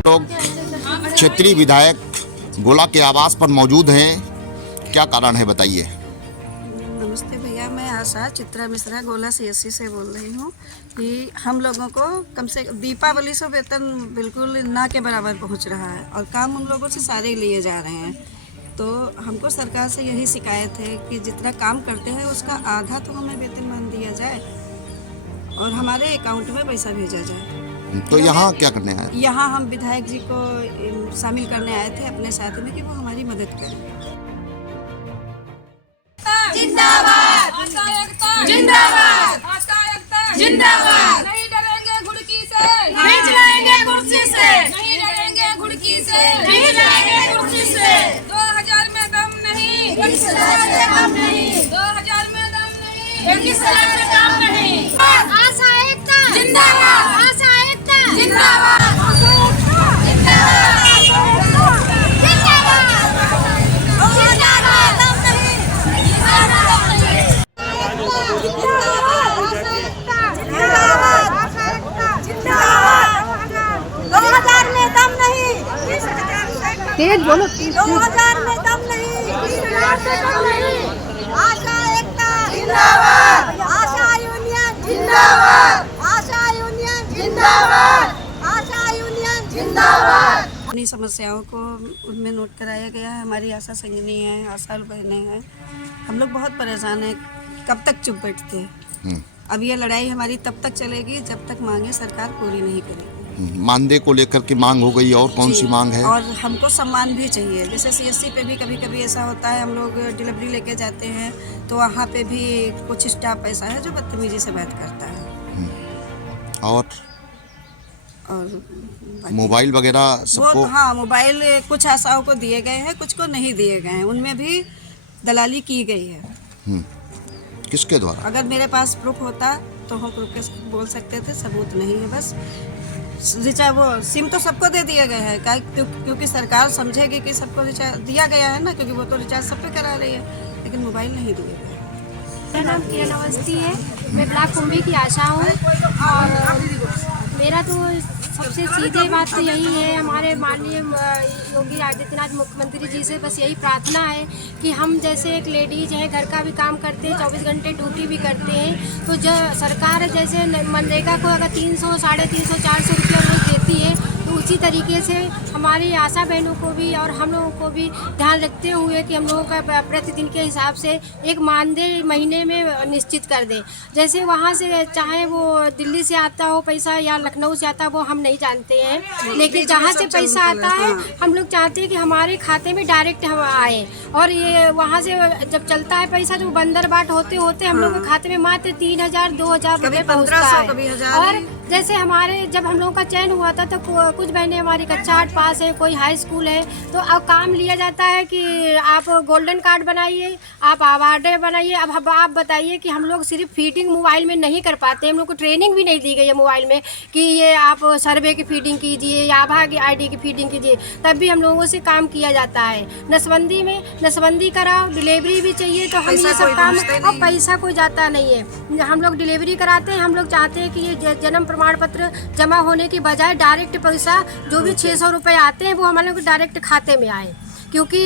लोग क्षेत्रीय विधायक गोला के आवास पर मौजूद हैं, क्या कारण है बताइए। नमस्ते भैया, मैं आशा चित्रा मिश्रा गोला सीएससी से बोल रही हूँ कि हम लोगों को कम से दीपावली से वेतन बिल्कुल ना के बराबर पहुँच रहा है और काम उन लोगों से सारे लिए जा रहे हैं। तो हमको सरकार से यही शिकायत है कि जितना काम करते हैं उसका आधा तो हमें वेतनमान दिया जाए और हमारे अकाउंट में पैसा भेजा जाए। तो यहाँ क्या करने आए? यहाँ हम विधायक जी को शामिल करने आए थे अपने साथ में कि वो हमारी मदद करें। जिंदाबाद जिंदाबाद जिंदाबाद। नहीं डरेंगे घुड़की से, खींच लाएंगे कुर्सी से। नहीं डरेंगे घुड़की से, खींच लाएंगे कुर्सी से। 2000 में दम नहीं, 21,000 से कम नहीं। 2000 में दम नहीं, 21,000 से कम नहीं। आशा एकता जिंदाबाद, आशा एकता जिंदाबाद, तेज बोलो। 2000 में दम नहीं, 20,000 से कम नहीं। आशा एकता जिंदाबाद, आशा यूनियन जिंदाबाद, आशा यूनियन जिंदाबाद, आशा यूनियन जिंदाबाद। अपनी समस्याओं को उनमें नोट कराया गया है। हमारी आशा संगिनी है, आशा बहनें हैं, हम लोग बहुत परेशान हैं। कब तक चुप बैठते हैं? अब ये लड़ाई हमारी तब तक चलेगी जब तक मांगे सरकार पूरी नहीं करेगी। मानदेय को लेकर के मांग हो गई, और कौन सी मांग है? और हमको सम्मान भी चाहिए। जैसे सीएससी पे भी कभी कभी ऐसा होता है, हम लोग डिलीवरी लेके जाते हैं तो वहाँ पे भी कुछ स्टाफ ऐसा है जो बदतमीजी से बात करता है। और मोबाइल वगैरह सबको? हाँ, मोबाइल कुछ आशाओं को दिए गए हैं, कुछ को नहीं दिए गए हैं। उनमें भी दलाली की गई है। किसके द्वारा? अगर मेरे पास प्रूफ होता तो हम प्रूफ के बोल सकते थे, सबूत नहीं है। बस रिचार्ज वो सिम तो सबको दे दिए गए हैं, क्योंकि सरकार समझेगी कि सबको रिचार्ज दिया गया है ना, क्योंकि वो तो रिचार्ज सब पे करा रही है, लेकिन मोबाइल नहीं दिए गए। मेरा नाम किरण अवस्थी है, मैं ब्लॉक कुंभी की आशा हूँ। और मेरा तो सबसे सीधी बात तो यही है, हमारे माननीय योगी आदित्यनाथ मुख्यमंत्री जी से बस यही प्रार्थना है कि हम जैसे एक लेडीज है, घर का भी काम करते हैं, 24 घंटे ड्यूटी भी करते हैं, तो जो सरकार जैसे मनरेगा को अगर 300, 350, 400 रुपया रोज देती है, तो उसी तरीके से हमारी आशा बहनों को भी और हम लोगों को भी ध्यान रखते हुए कि हम लोगों का प्रतिदिन के हिसाब से एक मानदेय महीने में निश्चित कर दें। जैसे वहाँ से चाहे वो दिल्ली से आता हो पैसा या लखनऊ से आता हो, वो हम नहीं जानते हैं, लेकिन जहाँ से पैसा आता है हम लोग चाहते हैं कि हमारे खाते में डायरेक्ट हम आए। और ये वहाँ से जब चलता है पैसा तो बंदर बाट होते होते हम लोग के खाते में मात्र 3,000, 2,000 रुपये पहुँचता है। और जैसे हमारे जब हम लोगों का चयन हुआ था तो कुछ बहनें हमारी कक्षा 8 पास है, कोई हाई स्कूल है, तो अब काम लिया जाता है कि आप गोल्डन कार्ड बनाइए, आप अवार्ड बनाइए। अब आप बताइए कि हम लोग सिर्फ फीडिंग मोबाइल में नहीं कर पाते, हम लोग को ट्रेनिंग भी नहीं दी गई है मोबाइल में कि ये आप सर्वे की फीडिंग कीजिए या आभा की ID की फीडिंग कीजिए, तब भी हम लोगों से काम किया जाता है। नसबंदी में नसबंदी कराओ, डिलीवरी भी चाहिए, तो हम ये सब काम, अब पैसा कोई जाता नहीं है। हम लोग डिलीवरी कराते हैं, हम लोग चाहते हैं कि ये जन्म प्रमाण पत्र जमा होने की बजाय डायरेक्ट पैसा जो भी 600 रुपये आते हैं वो हमारे लोग डायरेक्ट खाते में आए, क्योंकि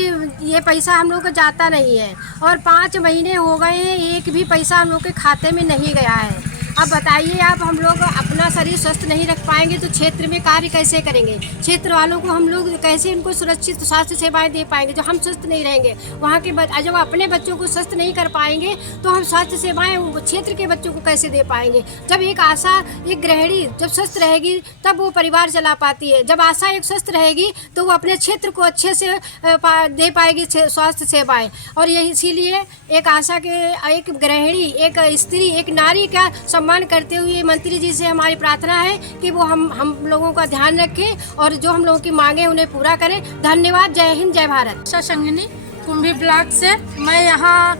ये पैसा हम लोग को जाता नहीं है। और 5 महीने हो गए हैं, एक भी पैसा हम लोग के खाते में नहीं गया है। अब बताइए आप, हम लोग अपना शरीर स्वस्थ नहीं रख पाएंगे तो क्षेत्र में कार्य कैसे करेंगे? क्षेत्र वालों को हम लोग कैसे इनको सुरक्षित स्वास्थ्य सेवाएं दे पाएंगे जो हम स्वस्थ नहीं रहेंगे? वहाँ के जब अपने बच्चों को स्वस्थ नहीं कर पाएंगे तो हम स्वास्थ्य सेवाएं क्षेत्र के बच्चों को कैसे दे पाएंगे? जब एक आशा, एक गृहिणी जब स्वस्थ रहेगी तब वो परिवार चला पाती है। जब आशा एक स्वस्थ रहेगी तो वो अपने क्षेत्र को अच्छे से दे पाएगी स्वास्थ्य सेवाएं। और ये इसीलिए एक आशा के, एक गृहिणी, एक स्त्री, एक नारी का सम्मान करते हुए मंत्री जी से हमारी प्रार्थना है कि वो हम लोगों का ध्यान रखें और जो हम लोगों की मांगे उन्हें पूरा करें। धन्यवाद। जय हिंद, जय भारत। आशा संगिनी कुंभी ब्लॉक से मैं यहाँ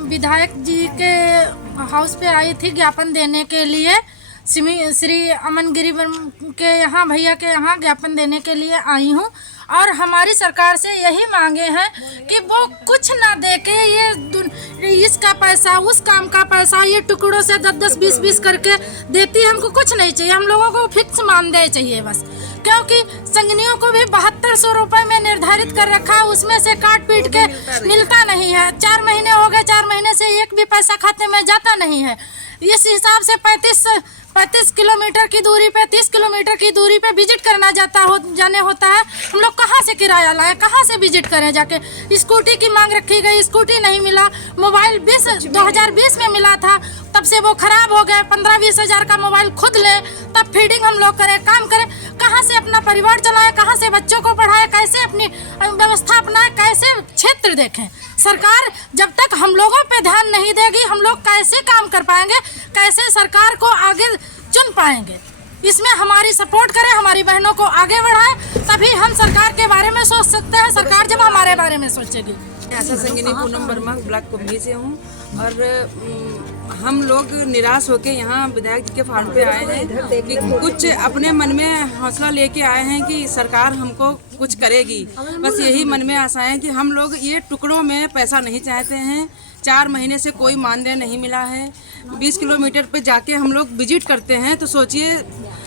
विधायक जी के हाउस पे आई थी ज्ञापन देने के लिए। श्री अमनगिरी के यहाँ भैया के यहाँ ज्ञापन देने के लिए आई हूँ। और हमारी सरकार से यही मांगे हैं कि वो कुछ ना दे के ये इसका पैसा, उस काम का पैसा, ये टुकड़ों से 10-10, 20-20 करके देती है। हमको कुछ नहीं चाहिए, हम लोगों को फिक्स मानदेय चाहिए बस। क्योंकि संगनियों को भी 7200 रुपये में निर्धारित कर रखा है, उसमें से काट पीट के मिलता नहीं है। 4 महीने हो गए, 4 महीने से एक भी पैसा खाते में जाता नहीं है। इस हिसाब से 35 किलोमीटर की दूरी पे, 30 किलोमीटर की दूरी पे विजिट करना जाने होता है। हम लोग कहाँ से किराया लाए, कहाँ से विजिट करें जाके। स्कूटी की मांग रखी गई, स्कूटी नहीं मिला। मोबाइल 2020 में मिला था, तब से वो खराब हो गए। 15-20 हज़ार का मोबाइल खुद ले, तब फीडिंग हम लोग करें, काम करें। कहाँ से अपना परिवार चलाए, कहाँ से बच्चों को पढ़ाए, कैसे अपनी व्यवस्था अपनाए, कैसे क्षेत्र देखें। सरकार जब तक हम लोगों पे ध्यान नहीं देगी, हम लोग कैसे काम कर पाएंगे, कैसे सरकार को आगे चुन पाएंगे। इसमें हमारी सपोर्ट करें, हमारी बहनों को आगे बढ़ाएं, तभी हम सरकार के बारे में सोच सकते हैं। सरकार जब हमारे बारे में सोचेगी। आशा संगिनी पूनम वर्मा ब्लॉक कुंभी से हूँ और हम लोग निराश होकर यहाँ विधायक जी के फार्म पे आए हैं कि कुछ अपने मन में हौसला लेके आए हैं कि सरकार हमको कुछ करेगी। बस यही मन में आशा है कि हम लोग ये टुकड़ों में पैसा नहीं चाहते हैं। 4 महीने से कोई मानदेय नहीं मिला है। 20 किलोमीटर पे जाके हम लोग विजिट करते हैं तो सोचिए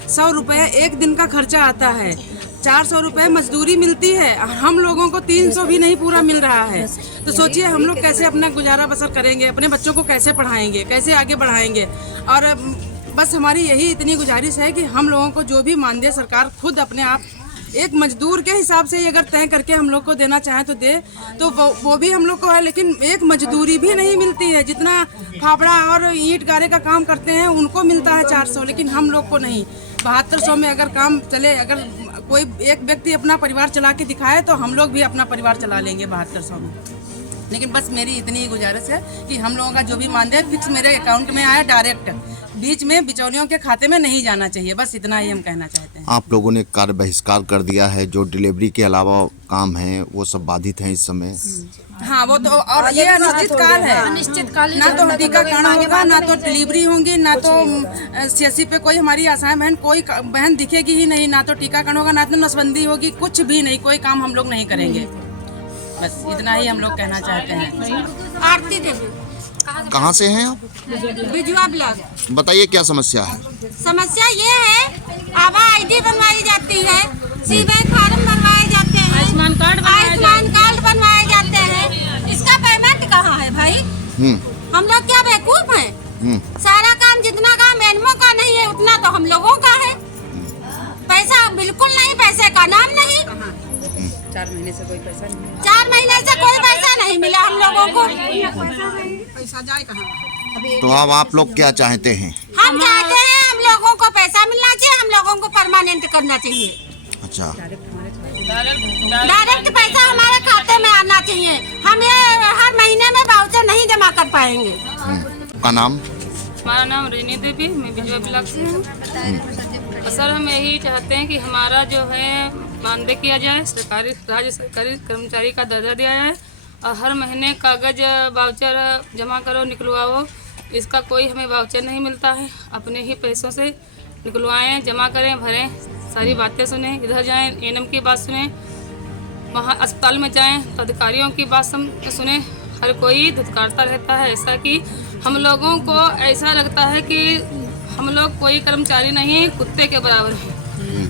100 रुपये एक दिन का खर्चा आता है। 400 रुपये मजदूरी मिलती है, हम लोगों को 300 भी नहीं पूरा मिल रहा है। तो सोचिए हम लोग कैसे अपना गुजारा बसर करेंगे, अपने बच्चों को कैसे पढ़ाएंगे, कैसे आगे बढ़ाएंगे। और बस हमारी यही इतनी गुजारिश है कि हम लोगों को जो भी मानदेय सरकार खुद अपने आप एक मजदूर के हिसाब से अगर तय करके हम लोग को देना चाहें तो दे, तो वो भी हम लोग को है। लेकिन एक मजदूरी भी नहीं मिलती है। जितना फावड़ा और ईंट गारे का काम करते हैं उनको मिलता है 400, लेकिन हम लोग को नहीं। 7200 में अगर काम चले, अगर कोई एक व्यक्ति अपना परिवार चला के दिखाए तो हम लोग भी अपना परिवार चला लेंगे 7200 में। लेकिन बस मेरी इतनी ही गुजारिश है कि हम लोगों का जो भी मानदेय फिक्स मेरे अकाउंट में आया, डायरेक्ट, बीच में बिचौलियों के खाते में नहीं जाना चाहिए। बस इतना ही हम कहना चाहते हैं। आप लोगों ने कार्य बहिष्कार कर दिया है, जो डिलीवरी के अलावा काम है वो सब बाधित हैं इस समय। हाँ, वो तो, और ये अनिश्चित काल है, ना तो टीकाकरण होगा, ना तो डिलीवरी होंगी, ना तो CSC पे कोई हमारी आशाएं बहन, कोई बहन दिखेगी ही नहीं। ना तो टीकाकरण होगा, ना तो नसबंदी होगी, कुछ भी नहीं, कोई काम हम लोग नहीं करेंगे। बस इतना ही हम लोग कहना चाहते हैं। आरती देवी, कहाँ से हैं आप? बिजुआ ब्लॉक। बताइए क्या समस्या है? समस्या ये है, आभा ID बनवाई जाती है, C-बैंक फार्म बनवाए जाते हैं, आयुष्मान कार्ड बनवाए जाते हैं। इसका पेमेंट कहाँ है भाई? हम लोग क्या बेवकूफ हैं? सारा काम, जितना काम एनमो का नहीं है उतना तो हम लोगों का है। पैसा बिल्कुल नहीं, पैसे का नाम नहीं। 4 महीने से कोई पैसा नहीं मिला। 4 महीने से कोई पैसा नहीं मिला हम लोगों को। पैसा जाए कहाँ? तो अब आप लोग क्या चाहते हैं? हम चाहते हैं हम लोगों को पैसा मिलना चाहिए, हम लोगों को परमानेंट करना चाहिए। अच्छा, डायरेक्ट पैसा हमारे खाते में आना चाहिए। हम ये हर महीने में वाउचर नहीं जमा कर पाएंगे। का नाम? हमारा नाम रजनी देवी, मैं बिजुआ ब्लॉक से हूँ। सर हम यही चाहते हैं कि हमारा जो है मानदेय किया जाए, राज्य सरकारी कर्मचारी का दर्जा दिया जाए और हर महीने कागज वाउचर जमा करो, निकलवाओ। इसका कोई हमें वाउचर नहीं मिलता है। अपने ही पैसों से निकलवाएं, जमा करें, भरें, सारी बातें सुने। इधर जाएं, एनएम की बात सुने, वहाँ अस्पताल में जाएं तो अधिकारियों की बात सुने। हर कोई धिक्कारता रहता है। ऐसा कि हम लोगों को ऐसा लगता है कि हम लोग कोई कर्मचारी नहीं, कुत्ते के बराबर हैं।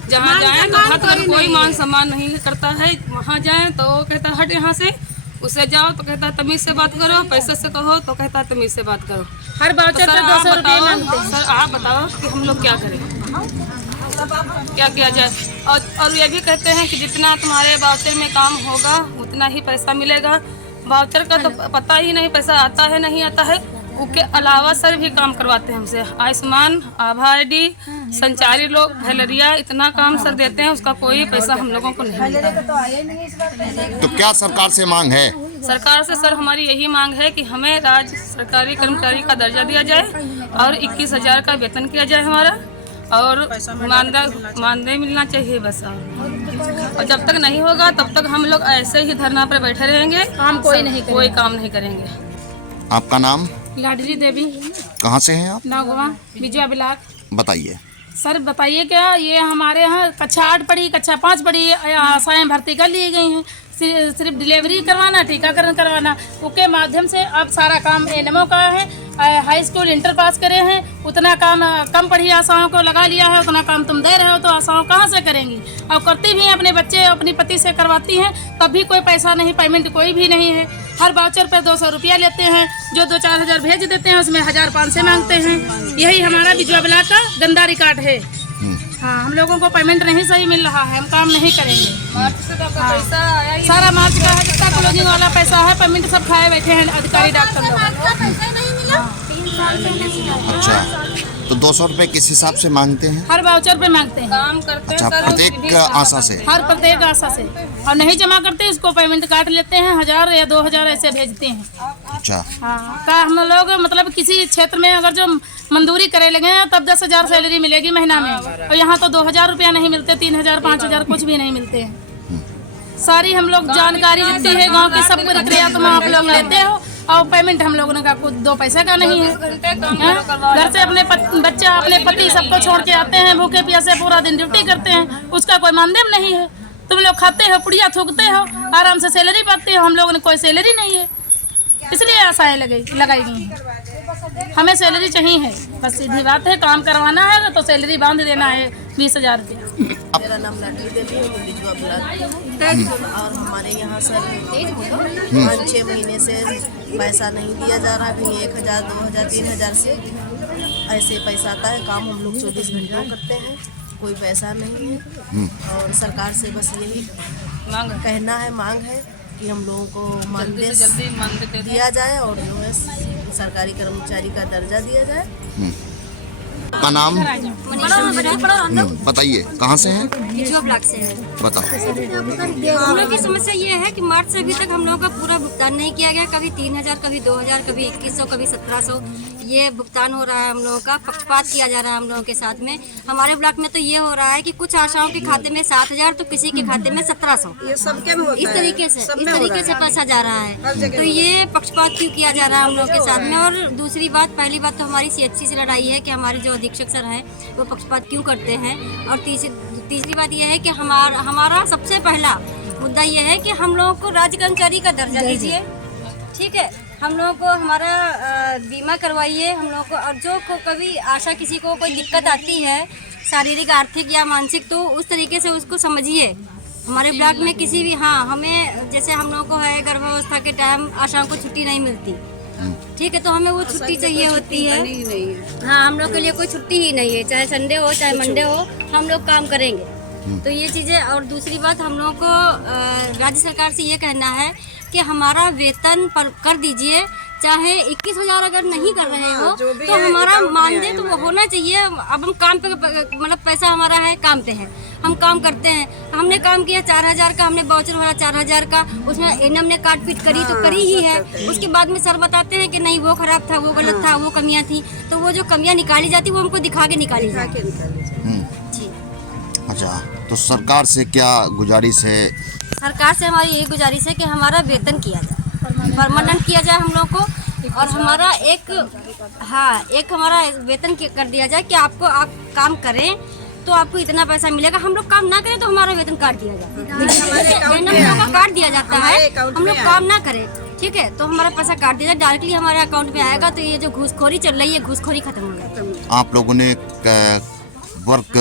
जहाँ जाएं तो हर कोई मान सम्मान नहीं करता है। वहाँ जाएं तो वो कहता है हट यहाँ से, उससे जाओ तो कहता है तमीज़ से बात करो, पैसे से कहो तो कहता है तमीज़ से बात करो। हर बाउचर पे 200 रुपये मांगते हैं। सर आप बताओ कि हम लोग क्या करें, क्या किया जाए। और ये भी कहते हैं कि जितना तुम्हारे वाउचर में काम होगा उतना ही पैसा मिलेगा। वाउचर का तो पता ही नहीं पैसा आता है नहीं आता है। उसके अलावा सर भी काम करवाते हैं हमसे, आयुष्मान, आभा ID, संचारी लोग, फैलेरिया, इतना काम सर देते हैं, उसका कोई पैसा हम लोगों को नहीं मिलता। तो क्या सरकार से मांग है? सरकार से सर हमारी यही मांग है कि हमें राज्य सरकारी कर्मचारी का दर्जा दिया जाए और 21,000 का वेतन किया जाए हमारा, और मानदेय मिलना चाहिए बस। और जब तक नहीं होगा तब तक हम लोग ऐसे ही धरना पर बैठे रहेंगे, हम कोई काम नहीं करेंगे। आपका नाम? लाडली देवी, कहाँ से हैं आप? नागवा, बिजुआ ब्लॉक। बताइए। सर बताइए क्या ये हमारे यहाँ कक्षा 8 पढ़ी, कक्षा 5 पढ़ी, आशाएं भर्ती कर ली गई हैं। सिर्फ डिलीवरी करवाना, टीकाकरण करवाना, उसके माध्यम से अब सारा काम एनएमओ का है। हाई स्कूल इंटर पास करे हैं, उतना काम कम पढ़ी आशाओं को लगा लिया है, उतना काम तुम दे रहे हो तो आशाओं कहाँ से करेंगी। और करती भी हैं अपने बच्चे अपनी पति से करवाती हैं, तब भी कोई पैसा नहीं, पेमेंट कोई भी नहीं है। हर वाउचर पे 200 रुपया लेते हैं, जो 2-4 हज़ार भेज देते हैं उसमें 1,500 मांगते हैं। यही हमारा बिजवा ब्लॉक का गंदा रिकॉर्ड है। हाँ, हम लोगों को पेमेंट नहीं सही मिल रहा है, हम काम नहीं करेंगे। मार्च से तो आपका पैसा आया ही सारा मार्च का है, जितना क्लोजिंग वाला पैसा है, पेमेंट सब खाए बैठे हैं अधिकारी डॉक्टर लोग। अच्छा, तो 200 रुपये किस हिसाब से मांगते हैं? हर वाउचर पे मांगते हैं, काम करते हैं अच्छा, सर। प्रत्येक आशा से? हर प्रत्येक आशा से, और नहीं जमा करते इसको पेमेंट काट लेते हैं, 1,000 या 2,000 ऐसे भेजते हैं। अच्छा, हाँ, का हम लोग मतलब किसी क्षेत्र में अगर जो मंजूरी करे लगे हैं तब 10,000 सैलरी मिलेगी महीना में, और यहाँ तो 2,000 रुपया नहीं मिलते, 3,000 5,000 कुछ भी नहीं मिलते हैं। सारी हम लोग जानकारी जितनी है गांव की सब प्रक्रिया तुम आप लोग लेते हो, और पेमेंट हम लोगों का कुछ 2 पैसे का नहीं है। घर से अपने बच्चा अपने पति सबको छोड़ के आते हैं, भूखे प्यासे पूरा दिन ड्यूटी करते हैं, उसका कोई मानदेय नहीं है। तुम लोग खाते हो, पुड़िया थूकते हो, आराम से सैलरी पाते हो, हम लोगों ने कोई सैलरी नहीं है, इसलिए आशाएं लगाई गई हैं। हमें सैलरी चाहिए है, बस सीधी बात है, काम करवाना है तो सैलरी बांध देना है 20,000 रुपया। मेरा नाम लाडली देवी है, मैं बिजवा ब्लॉक। और हमारे यहाँ सर 5-6 महीने से पैसा नहीं दिया जा रहा, कहीं 1,000 2,000 3,000 से ऐसे पैसा आता है। काम हम लोग 24 घंटे में करते हैं, कोई पैसा नहीं है। और सरकार से बस यही कहना है, मांग है कि हम लोगों को मानदेय दिया जाए और जो है सरकारी कर्मचारी का दर्जा दिया जाए। का नाम बताइए, कहाँ से हैं? बिजवा ब्लॉक से है। बताओ। हम लोग की समस्या ये है कि मार्च से अभी तक हम लोगों का पूरा भुगतान नहीं किया गया। कभी 3,000, कभी 2,000, कभी 2,100, कभी 1,700 ये भुगतान हो रहा है। हम लोगों का पक्षपात किया जा रहा है हम लोगों के साथ में। हमारे ब्लॉक में तो ये हो रहा है कि कुछ आशाओं के खाते में 7,000 तो किसी के खाते में 1,700, ये सबके में होता इस है। तरीके से सबमें हो रहा है। पैसा जा रहा है। तो ये पक्षपात क्यों किया जा रहा है हम लोग के साथ में। और दूसरी बात, पहली बात तो हमारी CHC से लड़ाई है कि हमारे जो अधीक्षक सर हैं वो पक्षपात क्यों करते हैं। और तीसरी बात यह है कि हमारा सबसे पहला मुद्दा ये है कि हम लोगों को राज्य कर्मचारी का दर्जा दीजिए, ठीक है। हम लोगों को हमारा बीमा करवाइए हम लोगों को। और जो कभी आशा किसी को कोई दिक्कत आती है शारीरिक, आर्थिक या मानसिक, तो उस तरीके से उसको समझिए। हमारे ब्लॉक में किसी भी, हाँ, हमें जैसे हम लोगों को है गर्भावस्था के टाइम आशाओं को छुट्टी नहीं मिलती, ठीक है, तो हमें वो छुट्टी चाहिए होती है। हाँ, हम लोग के लिए कोई छुट्टी ही नहीं है, चाहे संडे हो चाहे मंडे हो, हम लोग काम करेंगे। तो ये चीज़ें। और दूसरी बात, हम लोगों को राज्य सरकार से ये कहना है कि हमारा वेतन पर कर दीजिए, चाहे 21,000 अगर नहीं कर रहे हो तो हमारा मानदेय तो वो होना चाहिए। अब हम काम पे, मतलब पैसा हमारा है, काम पे है, हम काम करते हैं। हमने काम किया 4,000 का, हमने वाउचर भरा 4,000 का, उसमें एनएम ने काट पीट करी तो करी ही है। उसके बाद में सर बताते हैं कि नहीं वो खराब था, वो गलत था, वो कमियां थी। तो वो जो कमियां निकाली जाती वो हमको दिखा के निकाली जाती जी। अच्छा, तो सरकार से क्या गुजारिश है? सरकार से हमारी यही गुजारिश है कि हमारा वेतन किया जाए, परमानेंट किया जाए हम लोग को। और हमारा एक हमारा वेतन कर दिया जाए कि आप काम करें तो आपको इतना पैसा मिलेगा। हम लोग काम ना करें तो हमारा वेतन काट दिया जाता है, काट दिया जाता है। हम लोग काम ना करें, ठीक है, तो हमारा पैसा काट दिया जाए, डायरेक्टली हमारे अकाउंट में आएगा। तो ये जो घूसखोरी चल रही है, घूसखोरी खत्म हो जाए। आप लोगों ने वर्क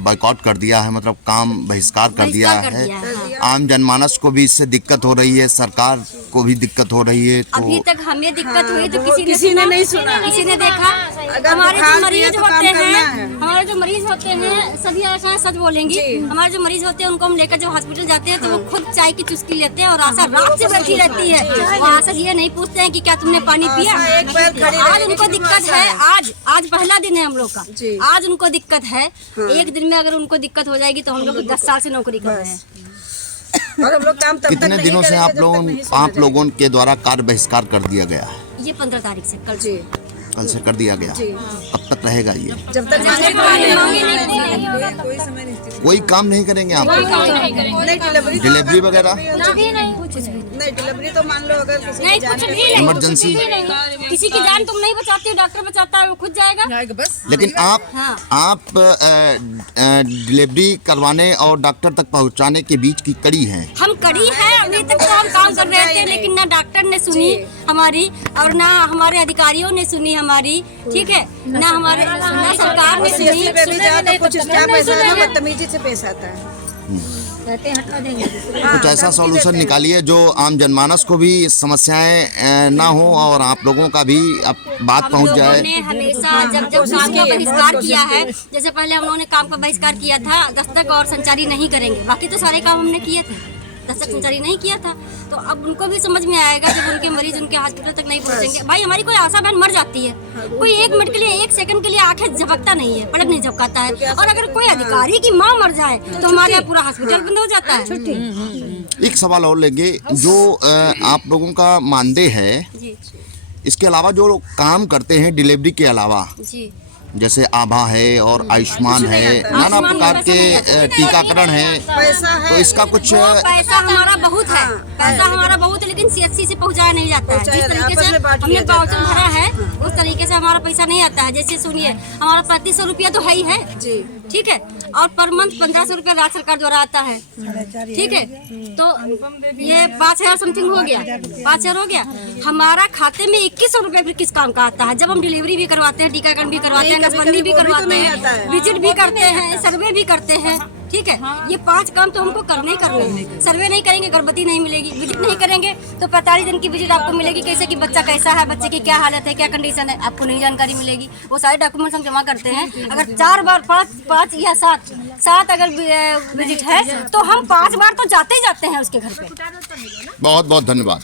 बाइकआउट कर दिया है, मतलब काम बहिष्कार कर दिया है। आम जनमानस को भी इससे दिक्कत हो रही है, सरकार को भी दिक्कत हो रही है। तो अभी तक हमें दिक्कत हुई तो किसी ने नहीं सुना, किसी ने देखा। हमारे जो मरीज होते हैं सभी आशाएं सच बोलेंगी। हमारे जो मरीज होते हैं उनको हम लेकर जब हॉस्पिटल जाते हैं तो वो खुद चाय की चुस्की लेते हैं और आशा रात से बैठी रहती है। वो आशा ये नहीं पूछते हैं कि क्या तुमने पानी पिया। आज उनको दिक्कत है, आज पहला दिन है हम लोग का, आज उनको दिक्कत है। एक दिन में अगर उनको दिक्कत हो जाएगी तो हम लोग 10 साल से नौकरी कर रहे हैं। और हम लोग काम तब कितने दिनों से आप लोगों के द्वारा कार्य बहिष्कार कर दिया गया है? ये 15 तारीख से, कल से कर दिया गया। कब तक रहेगा ये? जब तक कोई काम नहीं करेंगे आप? डिलीवरी वगैरह नहीं कुछ भी नहीं। नहीं डिलीवरी तो मान लो अगर किसी नहीं की कुछ जान भी नहीं, इमरजेंसी। कुछ भी नहीं। किसी की जान तुम नहीं बचाते हो, डॉक्टर बचाता है, वो खुद जाएगा। लेकिन आप डिलीवरी करवाने और डॉक्टर तक पहुंचाने के बीच की कड़ी हैं। हम कड़ी है, अभी तक तो हम काम कर रहे थे, लेकिन ना डॉक्टर ने सुनी हमारी और ना हमारे अधिकारियों ने सुनी हमारी, ठीक है, ना हमारे ना सरकार ने सुनी। पे भी जाओ तो कुछ क्या पैसा है ना बदतमीजी से पेश आता है। कुछ ऐसा सॉल्यूशन निकालिए जो आम जनमानस को भी समस्याएं ना हो और आप लोगों का भी बात पहुंच जाए। हमने हमेशा जब काम का बहिष्कार किया है, जैसे पहले हम लोगों ने काम का बहिष्कार किया था, दस्तक और संचारी नहीं करेंगे, बाकी तो सारे काम हमने किए थे, दस्तक संचारी नहीं किया था। तो अब उनको भी समझ में आएगा जब उनके मरीज उनके हॉस्पिटल तक नहीं पहुंचेंगे। भाई हमारी कोई आशा बहन मर जाती है, कोई 1 मिनट के लिए 1 सेकंड के लिए आंखें झपकता नहीं है, पलक नहीं झपकाता है, और अगर कोई अधिकारी की माँ मर जाए तो हमारे यहाँ पूरा हॉस्पिटल बंद हो जाता है। एक सवाल और लेंगे, जो आप लोगों का मानदेय है, जी इसके अलावा जो लोग काम करते हैं डिलीवरी के अलावा, जी जैसे आभा है और आयुष्मान है, नाना प्रकार के टीकाकरण है, तो इसका कुछ पैसा हमारा बहुत है, पैसा हमारा बहुत है, लेकिन CHC से पहुंचाया नहीं जाता है। जिस तरीके से हमने वाउचर भरा है उस तरीके से हमारा पैसा नहीं आता है। जैसे सुनिए, हमारा 3500 रुपया तो है ही है, ठीक है, और पर मंथ 1500 रुपया राज्य सरकार द्वारा आता है, ठीक है, तो ये 5000 समथिंग हो गया, 5000 हो गया। हमारा खाते में 2100 रुपया फिर किस काम का आता है, जब हम डिलीवरी भी करवाते हैं, टीकाकरण भी करवाते हैं, नसबंदी भी करवाते हैं, विजिट भी करते हैं, सर्वे भी करते हैं, ठीक है। ये 5 काम तो हमको करने ही करने हैं। सर्वे नहीं करेंगे गर्भवती नहीं मिलेगी, विजिट नहीं करेंगे तो 45 दिन की विजिट आपको मिलेगी, कैसे कि बच्चा कैसा है, बच्चे की क्या हालत है, क्या कंडीशन है, आपको नहीं जानकारी मिलेगी। वो सारे डॉक्यूमेंट्स हम जमा करते हैं। अगर 4 बार 5 या 7 अगर विजिट है तो हम 5 बार तो जाते ही जाते हैं उसके घर पे। बहुत बहुत धन्यवाद।